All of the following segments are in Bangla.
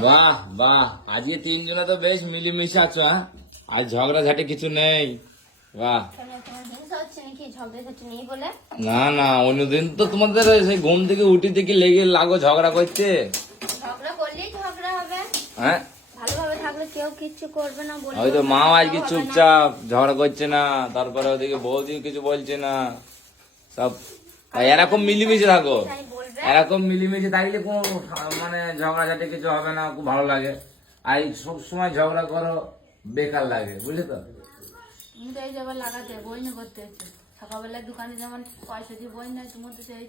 বাহ বাহ। আজকে তিনজনে তো বেশ মিলিমিশে আছো হ্যাঁ? আজ ঝগড়া ঝাটে কিছু নেই। বাহ। না না অন্যদিন তো তোমাদের সেই ঘুম থেকে উঠি থেকে লেগে লাগো ঝগড়া করতে। ঝগড়া করলেই ঝগড়া হবে। হ্যাঁ? কেউ কিচ্ছু করবে না বলবে হয়তো মা আজকে চুপচাপ ঝগড়া করছে না তারপরে ওদিকে বৌদিও কিছু বলছে না সব। এরকম মিলিমিশে থাকো। এরকম মিলিমিশে থাকলে কোনো মানে ঝগড়া ঝাটে কিছু হবে না খুব ভালো লাগে। আর সব সময় ঝগড়া করো বেকার লাগে বুঝলে তো? লাগাতে বই না করতে সকালবেলায় দোকানে যেমন পয়সা দিয়ে বই নাই তোমার তো সেই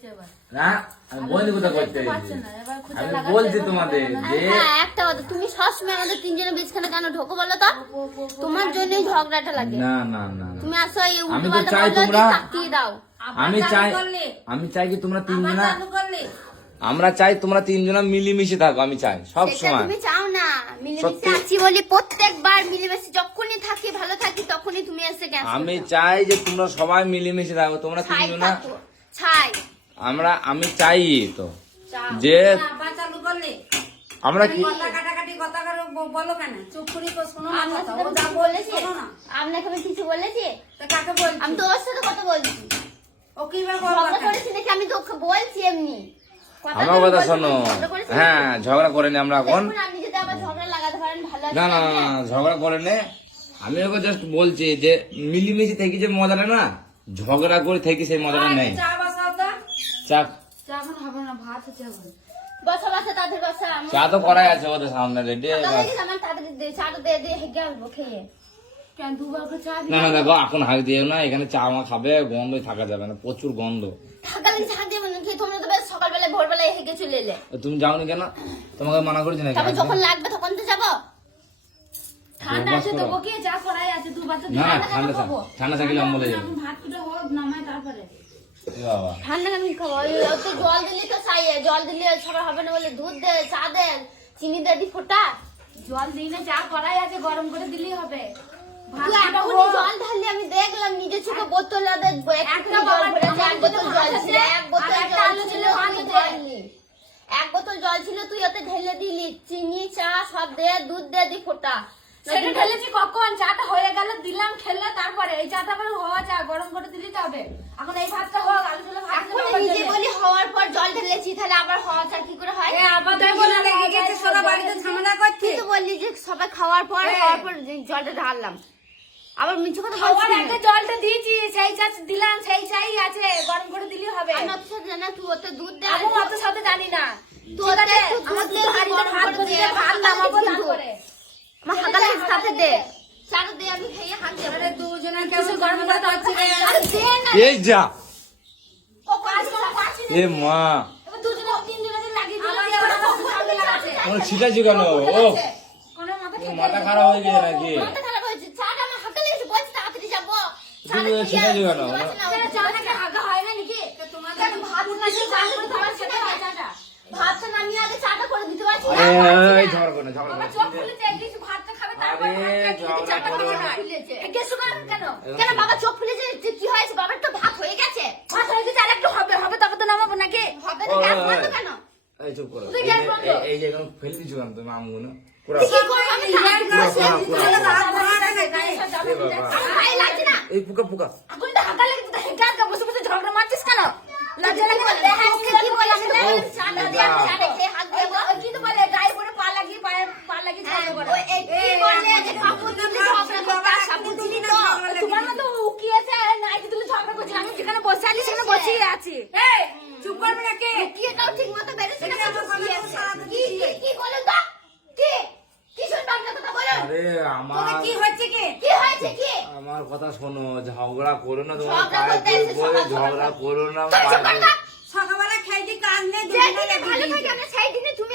না আমি বলি কোথা করতে আমি বলছি তোমাদের যে হ্যাঁ একটা কথা তুমি সবসময় আমাদের তিনজনের কেন ঢোকো বলো তো? তোমার জন্যই ঝগড়াটা লাগে। না না না। তুমি আসো এই উল্টো পাল্টা চাই তোমরা- তাকিয়ে দাও। আমি চাই আমি চাই কি তোমরা তিনজনা আমরা চাই তোমরা তিনজনা মিলিমিশে থাকো আমি চাই সব সময় তুমি চাও না। মিলেমিশে আছি বলি প্রত্যেকবার মিলেমিশে যখনই থাকি তখনই তুমি এসে ক্যান্সেল আমি চাই যে তোমরা সবাই মিলেমিশে থাকো তোমরা তিনজনা থাকো ছাই। আমরা আমি চাই তো। যে চালু করলে। আমরা কি কথা কাটাকাটি কথা করে বলো কেন? চুপ করে তো শোনো না কথা ও যা বলেছি না। আপনাকে আমি কিছু বলেছি? তা কাকে বলছি? আমি তো ওর সাথে কথা বলছি। ও কি ঝগড়া কেন? করেছি দেখে আমি তোকে বলছি এমনি। কথা আমার কথা শোনো। হ্যাঁ ঝগড়া করে নি আমরা এখন। আপনি যদি আবার ঝগড়া লাগাতে পারেন ভালো না না না, না, ঝগড়া করে নে আমি ওকে জাস্ট বলছি যে মিলিমিশে থেকে যে মজাটা না ঝগড়া করে থেকে সেই মজাটা নেই। চা তো। চা। না করাই আছে ওদের সামনে রেডি দিয়ে দিয়ে না না দেখো এখন হাঁক দিও না এখানে চা মা খাবে গন্ধই থাকা যাবে না প্রচুর গন্ধ। দিয়ে তুমি যাওনি কেন? তোমাকে মানা করেছি নাকি তবে যখন লাগবে তখন তো যাব। ঠান্ডা আছে তো করো। চা করাই আছে দুবার তো না না ঠান্ডা ঠান্ডা কেন খাব? থাক- ঠান্ডা থাকলে আমি বলে ভাত কুটে হোক নামায় তারপরে। ঠান্ডা কেন খাব? তো জল দিলে তো চাই জল দিলে সবার হবে না বলে দুধ দে চা দে চিনি দে দি ফোটা। জল দিই না চা করাই আছে গরম করে দিলেই হবে। ভাত তুই কুটে এখনই হোক। জল ঢাললি আমি দেখলাম নিজে চোখে বোতল একটা এক বোতল জল ছিল এক বোতল জল ছিল ছিল, তুই এক বোতল জল ছিল তুই ওতে ঢেলে দিলি চিনি চা সব দে দুধ দে দি ফোটা। সেটা ঢেলেছি কখন চাটা হয়ে গেল দিলাম খেলে তারপরে এই চাটা আবার হওয়া চা গরম করে দিলেই তো এখন এই ভাতটা হোক আলু ঝোলে ভাত এখন দিলে নিজে বলি হওয়ার পর জল ঢেলেছি তাহলে আবার হওয়া চা কি করে হয়। আবার তুই বলে লেগে গেছে সোনা বাড়িতে ঝামেলা করছে। তুই তো বললি যে সবাই খাওয়ার পর। খাওয়ার পর জলটা ঢাললাম। আবার মিছে কথা খাওয়ার আগে জলটা দিয়েছি সেই চা দিলাম সেই চাই আছে গরম করে দিলেই হবে। আমি অত সাথে জানা তুই ওতে দুধ দে আমি অত সাথে জানি না। তুই আমার দুধ ভাত দে, বসিয়ে ভাত নামাবো। তারপরে। আমার হাগালে সাথে দে। চাটা দে আমি খেয়ে হাত দেবো আরে দুজনে কেমন গরম করে খাচ্ছি রে। আরে দে না। এই যা। ও কাজ করে পাচ্ছি এ মা। দুজনে তিনজনে লাগিয়ে আমার কেন ও মাথা খারাপ হয়ে গেছে নাকি? মাথা খারাপ হয়েছে। চাটা আমার হাগালে এসে বলছি তাড়াতাড়ি যাব। তুমি ওই ছিটাছি কেন চা নাকি হাগা হয় না নাকি? তোমাদের ভাত নাকি চা করে তোমার খেতে হয় চাটা ভাতটা নামিয়ে আগে চাটা করে দিতে পারছি না? ঝগড়া করো না ঝগড়া করো কেন? কেন কেন বাবা চোখ খুলেছে? কি হয়েছে? বাবার তো ভাত হয়ে গেছে। ভাত হয়ে গেছে আর একটু হবে হবে তবে তো নামাবো নাকি? হবে না গ্যাস বন্ধ কেন? এই চুপ করো। এই যে- বন্ধ। এই- এই যে এখন ফেলে দিছো কেন তুমি আমগুলো? পুরো কি করে? আমি তাড়াতাড়ি করে পুরো, শেষ পুরো, দিতে পুরো। হবে? এ বাবা। আমার গায়ে লাগছে না। এই পুকা পুকা। এখন তো হাগা লেগে তো হেঁটে আটকা বসে বসে ঝগড়া মারছিস কেন? লজ্জা লাগে আছি সেখানে বসেই আছি। চুপ করবে না কে কি এটাও ঠিক মতো বেরোচ্ছে না কি কি কি বলেন তো? কি? কি শুনবাম না কথা বলেন? আরে আমার কি হচ্ছে কি? কি হয়েছে কি? আমার কথা শোনো ঝগড়া করো না তোমার ঝগড়া পায়ে সকাল। ঝগড়া করো না। সকালবেলা খাইতে কাজ নেই ভালো থাকে আমরা সেই দিনে তুমি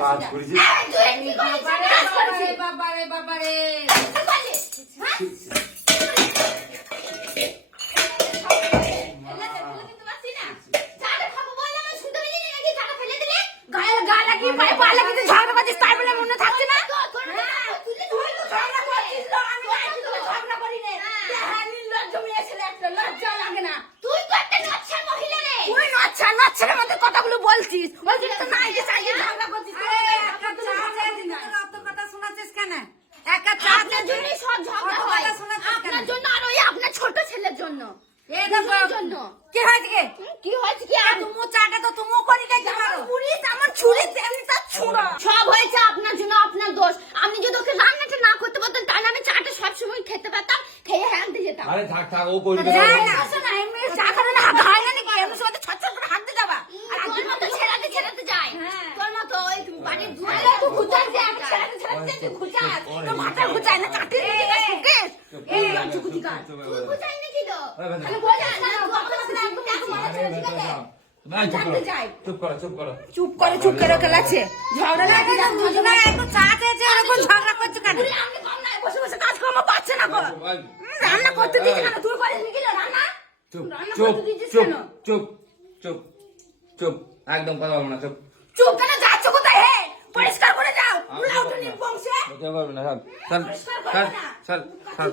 কাজ করেছি। বাবারে বাবারে বাবারে। থাক থাক ও করে দিবে চুপ করো চুপ করো চুপ করো চুপ করে খেলাচ্ছে ঝগড়া লাগে একটু চা খেয়েছে এরকম ঝগড়া করছে কেন বসে বসে কাজ কর্ম পাচ্ছে না রান্না করতে দিছ কেন তুই কলেজ নিয়ে গেল রান্না চুপ চুপ চুপ চুপ চুপ চুপ একদম কথা বলবো না চুপ চুপ কেন যাচ্ছ কোথায় হে পরিষ্কার করে যাও উলাউটনি বংশে বলতে পারবো না স্যার স্যার স্যার স্যার